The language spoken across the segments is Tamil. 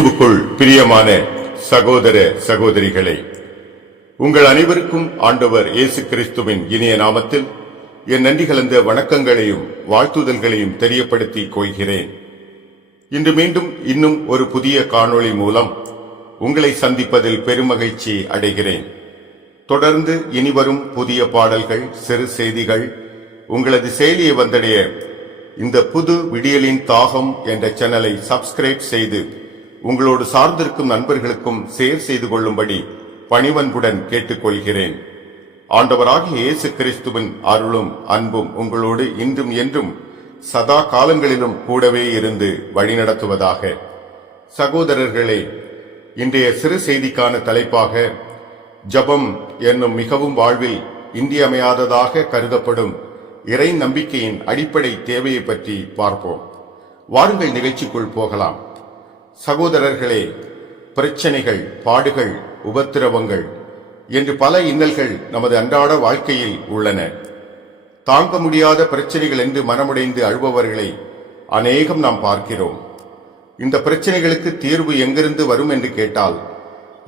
இயேசுவுக்குள் பிரியமான சகோதர சகோதரிகளே, உங்கள் அனைவருக்கும் ஆண்டவர் இயேசு கிறிஸ்துவின் இனிய நாமத்தில் என் நன்றி கலந்த வணக்கங்களையும் வாழ்த்துதல்களையும் தெரியப்படுத்திக் கொள்கிறேன். இன்று மீண்டும் இன்னும் ஒரு புதிய காணொளி மூலம் உங்களை சந்திப்பதில் பெருமகிழ்ச்சி அடைகிறேன். தொடர்ந்து இனிவரும் புதிய பாடல்கள், சிறு செய்திகள் உங்களது செயலியை வந்தடைய இந்த புது விடியலின் தாகம் என்ற சேனலை சப்ஸ்கிரைப் செய்து உங்களோடு சார்ந்திருக்கும் நண்பர்களுக்கும் ஷேர் செய்து கொள்ளும்படி பணிவன்புடன் கேட்டுக்கொள்கிறேன். ஆண்டவராகிய இயேசு கிறிஸ்துவின் அருளும் அன்பும் உங்களோடு இன்றும் என்றும் சதா காலங்களிலும் கூடவே இருந்து வழிநடத்துவதாக. சகோதரர்களே, இன்றைய சிறு செய்திக்கான தலைப்பாக ஜபம் என்னும் மிகவும் வாழ்வில் இன்றியமையாததாக கருதப்படும் இறை நம்பிக்கையின் அடிப்படை தேவையை பற்றி பார்ப்போம். வாருங்கள் நிகழ்ச்சிக்குள் போகலாம். சகோதரர்களே, பிரச்சனைகள், பாடுகள், உபத்திரவங்கள் என்று பல இன்னல்கள் நமது அன்றாட வாழ்க்கையில் உள்ளன. தாங்க முடியாத பிரச்சனைகள் என்று மனமுடைந்து அழுபவர்களை அநேகம் நாம் பார்க்கிறோம். இந்த பிரச்சனைகளுக்கு தீர்வு எங்கிருந்து வரும் என்று கேட்டால்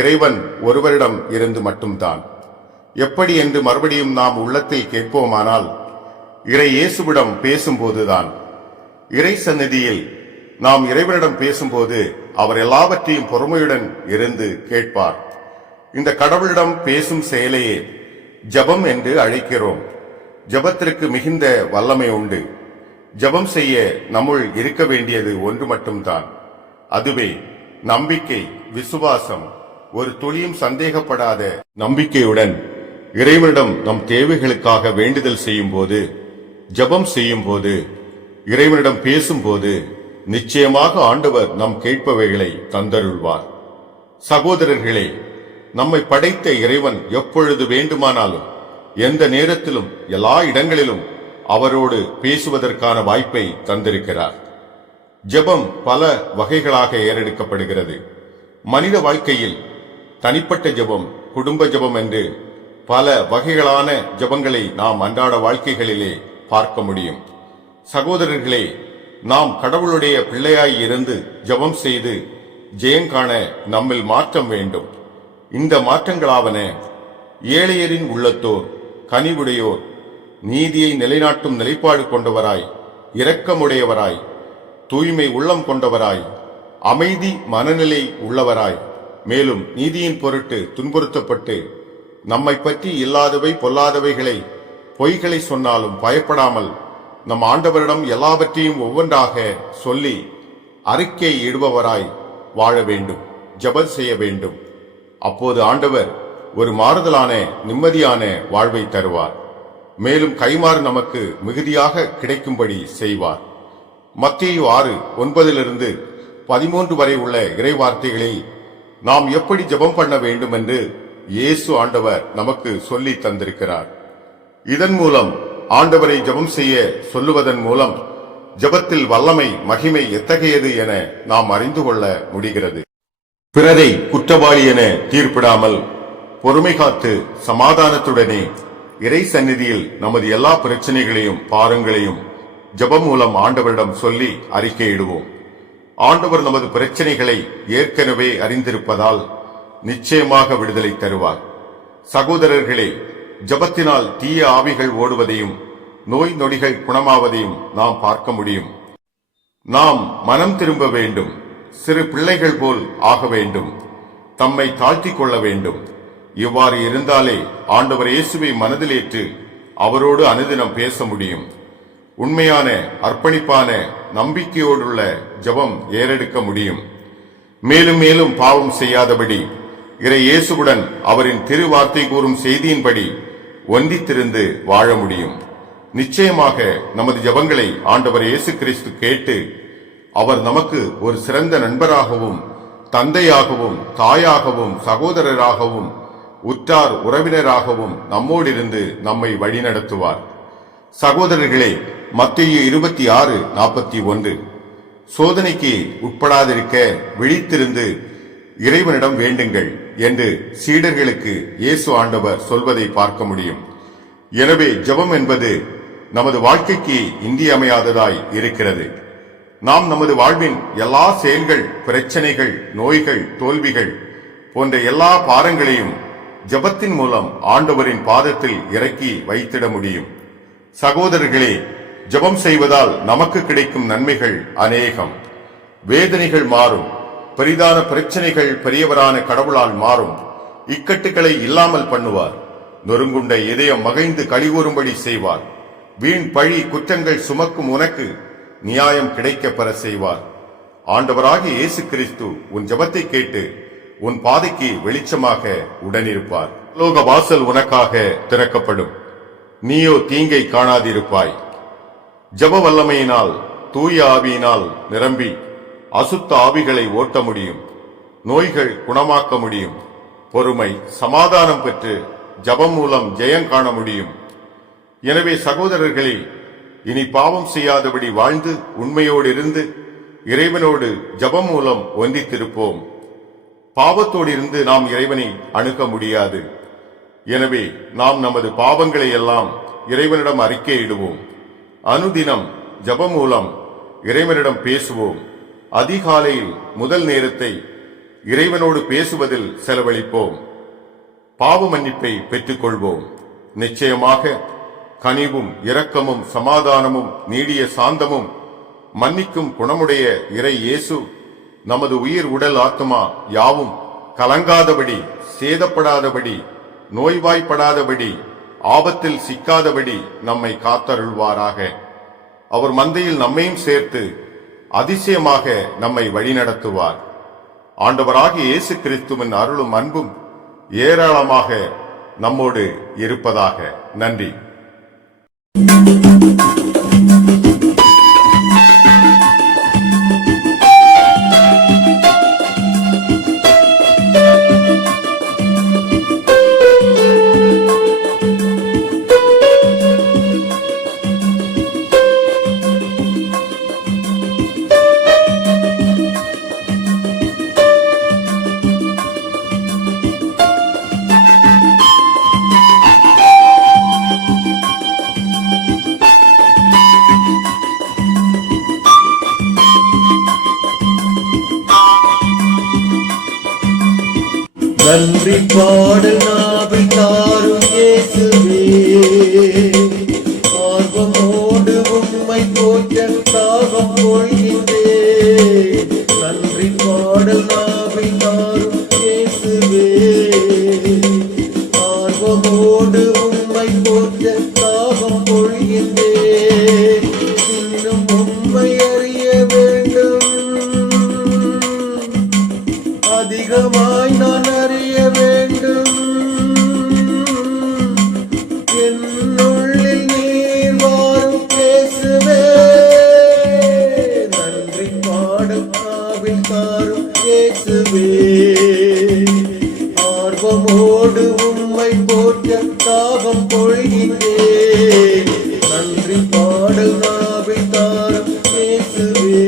இறைவன் ஒருவரிடம் இருந்து மட்டும்தான். எப்படி என்று மறுபடியும் நாம் உள்ளத்தில் கேட்போமானால் இறை இயேசுவிடம் பேசும்போதுதான். இறை சந்நிதியில் நாம் இறைவனிடம் பேசும்போது அவர் எல்லாவற்றையும் பொறுமையுடன் இருந்து கேட்பார். இந்த கடவுளிடம் பேசும் செயலையே ஜபம் என்று அழைக்கிறோம். ஜபத்திற்கு மிகுந்த வல்லமை உண்டு. ஜபம் செய்ய நம்முள் இருக்க வேண்டியது ஒன்று மட்டும்தான். அதுவே நம்பிக்கை, விசுவாசம். ஒரு துளியும் சந்தேகப்படாத நம்பிக்கையுடன் இறைவனிடம் நம் தேவைகளுக்காக வேண்டுதல் செய்யும் போது, ஜபம் செய்யும் போது, இறைவனிடம் பேசும்போது நிச்சயமாக ஆண்டவர் நம் கேட்பவைகளை தந்தருள்வார். சகோதரர்களே, நம்மை படைத்த இறைவன் எப்பொழுது வேண்டுமானாலும் எந்த நேரத்திலும் எல்லா இடங்களிலும் அவரோடு பேசுவதற்கான வாய்ப்பை தந்திருக்கிறார். ஜெபம் பல வகைகளாக ஏறெடுக்கப்படுகிறது. மனித வாழ்க்கையில் தனிப்பட்ட ஜெபம், குடும்ப ஜெபம் என்று பல வகைகளான ஜெபங்களை நாம் அன்றாட வாழ்க்கைகளிலே பார்க்க முடியும். சகோதரர்களே, நாம் கடவுளுடைய பிள்ளையாய் இருந்து ஜெபம் செய்து ஜெயங்காண நம்மில் மாற்றம் வேண்டும். இந்த மாற்றங்களாவன: ஏழையரின் உள்ளத்தோர், கனிவுடையோர், நீதியை நிலைநாட்டும் நிலைப்பாடு கொண்டவராய், இரக்கமுடையவராய், தூய்மை உள்ளம் கொண்டவராய், அமைதி மனநிலை உள்ளவராய், மேலும் நீதியின் பொருட்டு துன்புறுத்தப்பட்டு நம்மை பற்றி இல்லாதவை பொல்லாதவைகளை பொய்களை சொன்னாலும் பயப்படாமல் நம் ஆண்டவரிடம் எல்லாவற்றையும் ஒவ்வொன்றாக சொல்லி அறிக்கை இடுபவராய் வாழ வேண்டும், ஜெபம் செய்ய வேண்டும். அப்போது ஆண்டவர் ஒரு மாறுதலான நிம்மதியான வாழ்வை தருவார். மேலும் கைமாறு நமக்கு மிகுதியாக கிடைக்கும்படி செய்வார். மத்தேயு 6:9-13 வரை உள்ள இறை வார்த்தைகளில் நாம் எப்படி ஜெபம் பண்ண வேண்டும் என்று இயேசு ஆண்டவர் நமக்கு சொல்லி தந்திருக்கிறார். இதன் மூலம் ஆண்டவரை ஜெபம் செய்ய சொல்லுவதன் மூலம் ஜெபத்தில் வல்லமை, மகிமை எத்தகையது என நாம் அறிந்து கொள்ள முடிகிறது. பிறரை குற்றவாளி என தீர்ப்பிடாமல் பொறுமை காத்து சமாதானத்துடனே இறை சந்நிதியில் நமது எல்லா பிரச்சனைகளையும் பாரங்களையும் ஜெபம் மூலம் ஆண்டவரிடம் சொல்லி அறிக்கையிடுவோம். ஆண்டவர் நமது பிரச்சனைகளை ஏற்கனவே அறிந்திருப்பதால் நிச்சயமாக விடுதலை தருவார். சகோதரர்களே, ஜபத்தினால் தீய ஆவிகள் ஓடுவதையும் நோய் நொடிகள் குணமாவதையும் நாம் பார்க்க முடியும். நாம் மனம் திரும்ப வேண்டும், சிறு பிள்ளைகள் போல் ஆக வேண்டும், தம்மை தாழ்த்திக் கொள்ள வேண்டும். இவ்வாறு இருந்தாலே ஆண்டவர் இயேசுவை மனதில் ஏற்று அவரோடு அனுதினம் பேச முடியும். உண்மையான அர்ப்பணிப்பான நம்பிக்கையோடுள்ள ஜபம் ஏறெடுக்க முடியும். மேலும் மேலும் பாவம் செய்யாதபடி இறை இயேசுவுடன் அவரின் திருவார்த்தை கூறும் செய்தியின்படி ஒன்றித்திருந்து வாழ முடியும். நிச்சயமாக நமது ஜெபங்களை ஆண்டவர் இயேசு கிறிஸ்து கேட்டு அவர் நமக்கு ஒரு சிறந்த நண்பராகவும், தந்தையாகவும், தாயாகவும், சகோதரராகவும், உற்றார் உறவினராகவும் நம்மோடிருந்து நம்மை வழிநடத்துவார். சகோதரர்களே, மத்தேயு 26:41 சோதனைக்கு உட்படாதிருக்க விழித்திருந்து இறைவனிடம் வேண்டுங்கள் என்று சீடர்களுக்கு இயேசு ஆண்டவர் சொல்வதை பார்க்க முடியும். எனவே ஜெபம் என்பது நமது வாழ்க்கைக்கு இன்றியமையாததாய் இருக்கிறது. நாம் நமது வாழ்வின் எல்லா செயல்கள், பிரச்சனைகள், நோய்கள், தோல்விகள் போன்ற எல்லா பாரங்களையும் ஜெபத்தின் மூலம் ஆண்டவரின் பாதத்தில் இறக்கி வைத்திட முடியும். சகோதரர்களே, ஜெபம் செய்வதால் நமக்கு கிடைக்கும் நன்மைகள் அநேகம். வேதனைகள் மாறும், பெரிதான பிரச்சனைகள் பெரியவரான கடவுளால் மாறும். இக்கட்டுகளை இல்லாமல் பண்ணுவார். நொறுங்குண்ட இதயம் மகிழ்ந்து களிகூறும்படி செய்வார். வீண் பழி குற்றங்கள் சுமக்கும் உனக்கு நியாயம் கிடைக்க பெற செய்வார். ஆண்டவராகிய இயேசு கிறிஸ்து உன் ஜெபத்தை கேட்டு உன் பாதைக்கு வெளிச்சமாக உடனிருப்பார். லோக வாசல் உனக்காக திறக்கப்படும். நீயோ தீங்கை காணாதிருப்பாய். ஜெப வல்லமையினால், தூய ஆவியினால் நிரம்பி அசுத்த ஆவிகளை ஓட்ட முடியும். நோய்கள் குணமாக்க முடியும். பொறுமை, சமாதானம் பெற்று ஜெபம் மூலம் ஜெயம் காண முடியும். எனவே சகோதரர்களே, இனி பாவம் செய்யாதபடி வாழ்ந்து உண்மையோடு இருந்து இறைவனோடு ஜெபம் மூலம் ஒன்றித்திருப்போம். பாவத்தோடு இருந்து நாம் இறைவனை அணுக முடியாது. எனவே நாம் நமது பாவங்களை எல்லாம் இறைவனிடம் அறிக்கையிடுவோம். அனுதினம் ஜெபம் மூலம் இறைவனிடம் பேசுவோம். அதிகாலையில் முதல் நேரத்தை இறைவனோடு பேசுவதில் செலவழிப்போம். பாவ மன்னிப்பை பெற்றுக்கொள்வோம். நிச்சயமாக கனிவும் இரக்கமும் சமாதானமும் நீடிய சாந்தமும் மன்னிக்கும் குணமுடைய இறை இயேசு நமது உயிர் உடல் ஆத்மா யாவும் கலங்காதபடி, சேதப்படாதபடி, நோய்வாய்ப்படாதபடி, ஆபத்தில் சிக்காதபடி நம்மை காத்தருள்வாராக. அவர் மந்தையில் நம்மையும் சேர்த்து அதிசயமாக நம்மை வழிநடத்துவார். ஆண்டவராகிய இயேசு கிறிஸ்துவின் அருளும் அன்பும் ஏராளமாக நம்மோடு இருப்பதாக. நன்றி. நன்றி பாடல் நாவில் தாரும் இயேசுவே, ஆர்வமோடு உம்மை போற்ற தாகம் கொள்கின்றேன். நன்றி பாடல் நாவில் தாரும் இயேசுவே, ஆர்வமோடு உம்மை போற்ற தாகம் கொள்கின்றேன். இன்னும் உம்மை அறிய வேண்டும், அதிகமாய் நான் அறிய வேண்டும். என்னுள்ளில் நீர் வாரும் பேசுவே. நன்றி பாடல் நாவில் தாரும் இயேசுவே, ஆர்வமோடு உம்மை போற்ற தாகம் கொள்கின்றேன். நன்றி பாடல் நாவில் தாரும் இயேசுவே,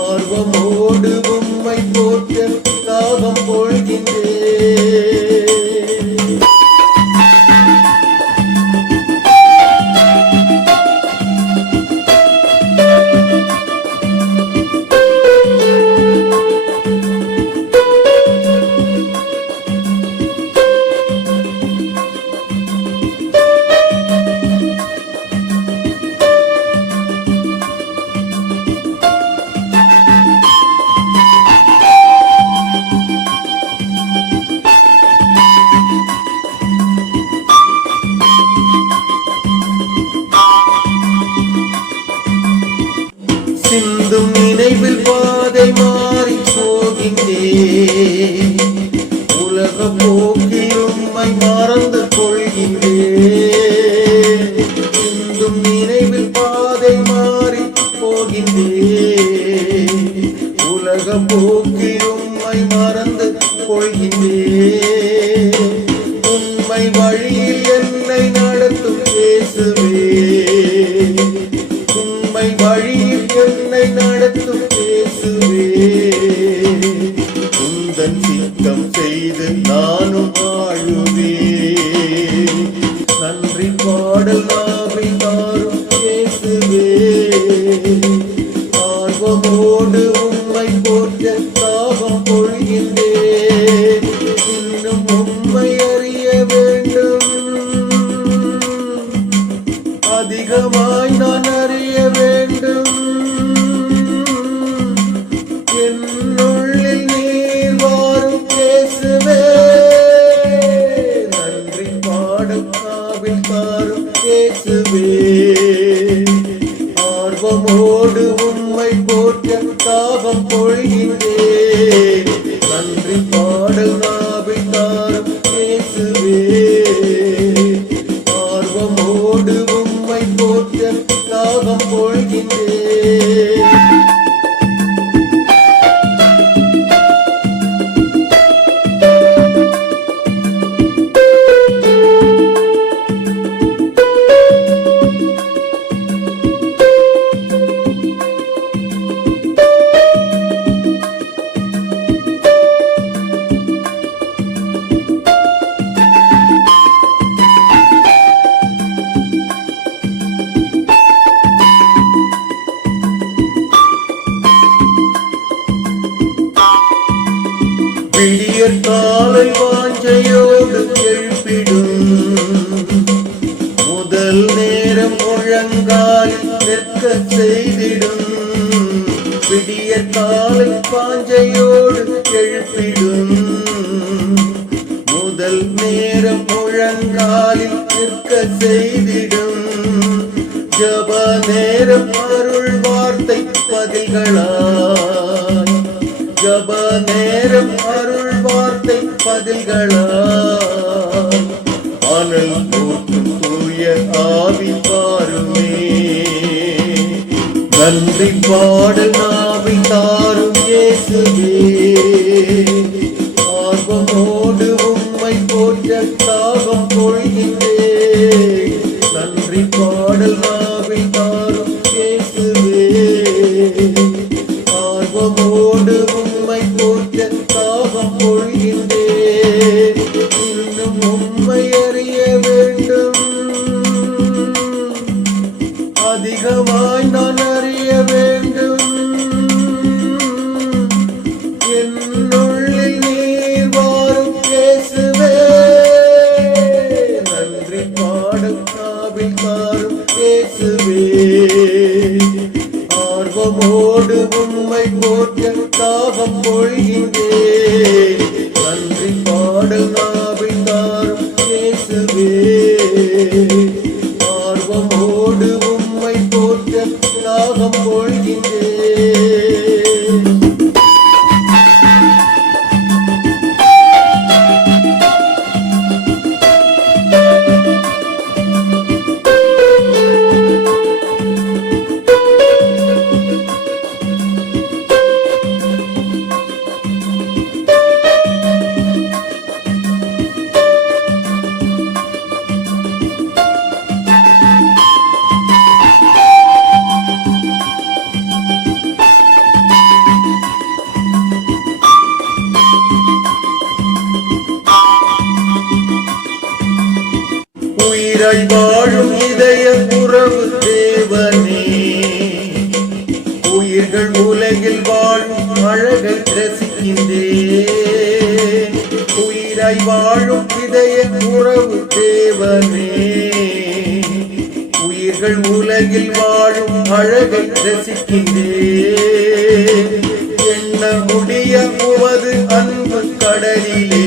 ஆர்வமோடு உம்மை போற்ற அதிகமாய் நான் அறிய வேண்டும். என்னுள்ளில் நீர் வாரும் இயேசுவே, நன்றி பாடும் நாவில் தாரும் இயேசுவே. ஆர்வமோடு உம்மை போற்ற தாகம் பொழிகின்றேன், நன்றி பாடல் நாவில் தாரும் இயேசுவே. ஆர்வமோடு உம்மை போற்ற தாகம் பொழிகின்றேன். விடியற் காலை வாஞ்சையோடு எழுப்பிடும், முதல் நேரம் முழங்காலில் நிற்க செய்திடும். விடியற் காலை வாஞ்சையோடு எழுப்பிடும், முதல் நேரம் முழங்காலில் நிற்க செய்திடும். ஜப நேரம் அருள் வார்த்தை பதில்களாய், ஜப நேரம் அருள் வார்த்தை பதில்களாய். அனல் ஊற்றும் தூய ஆவி பாருமே, நன்றி பாடல் நாவில் தாரும் இயேசுவே. ஆர்வமோடு உம்மை போற்ற தாகம் பொழிகின்றேன், நன்றி பாடல் நாவில் தாரும் இயேசுவே. ஆர்வமோடு உம்மை போற்ற தாகம் பொழிகின்றேன், இன்னும் உம்மை அறிய வேண்டும். அதிகமாய் நான் அறிய வேண்டும். என்னுள்ளில் நீர் வாரும் இயேசுவே, நன்றி பாடும் நாவில் தாரும் இயேசுவே. ஆர்வமோடு உம்மை போற்ற தாகம் பொழிகின்றேன், நன்றி பாடல் நாவில் தாரும் இயேசுவே. ஆர்வமோடு உம்மை போற்ற தாகம் பொழிகின்றேன். உயிராய் வாழும் இதய உறவு தேவனே, உயிர்கள் உலகில் வாழும் அழகை ரசிக்கின்றேன். உயிராய் வாழும் இதய உறவு தேவனே, உயிர்கள் உலகில் வாழும் அழகை ரசிக்கின்றேன். எண்ண முடிய உமது அன்பு கடலிலே,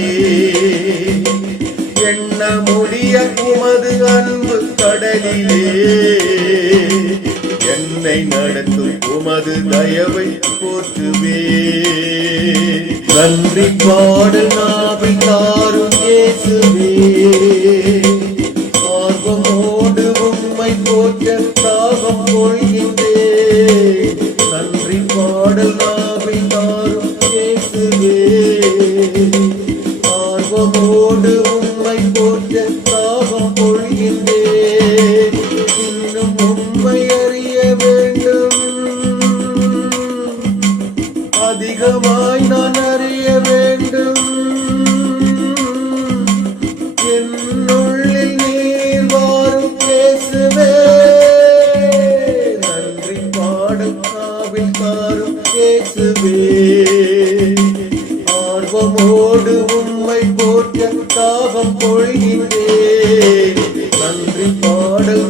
எண்ண முடிய உமது அன்பு கடலிலே. என்னை நடத்தும் உமது தயவை போற்றுவே, நன்றி பாடல் நாவில் தாரும் இயேசுவே. ஆர்வமோடு உம்மை போற்ற தாகம் பொழிகின்றேன், நன்றி பாடல் நாவில் தாரும் இயேசுவே. ஆர்வமோடு உம்மை போற்ற தாகம் பொழிகின்றேன், இன்னும் உம்மை அறிய வேண்டும். அதிகமாய் நான் அறிய வேண்டும். என்னுள்ளில் நீர் வாரும் இயேசுவே, நன்றி பாடும் நாவில் தாரும் இயேசுவே. ஆர்வமோடு உம்மை போற்ற தாகம் பொழிகின்றேன், நன்றி பாடல்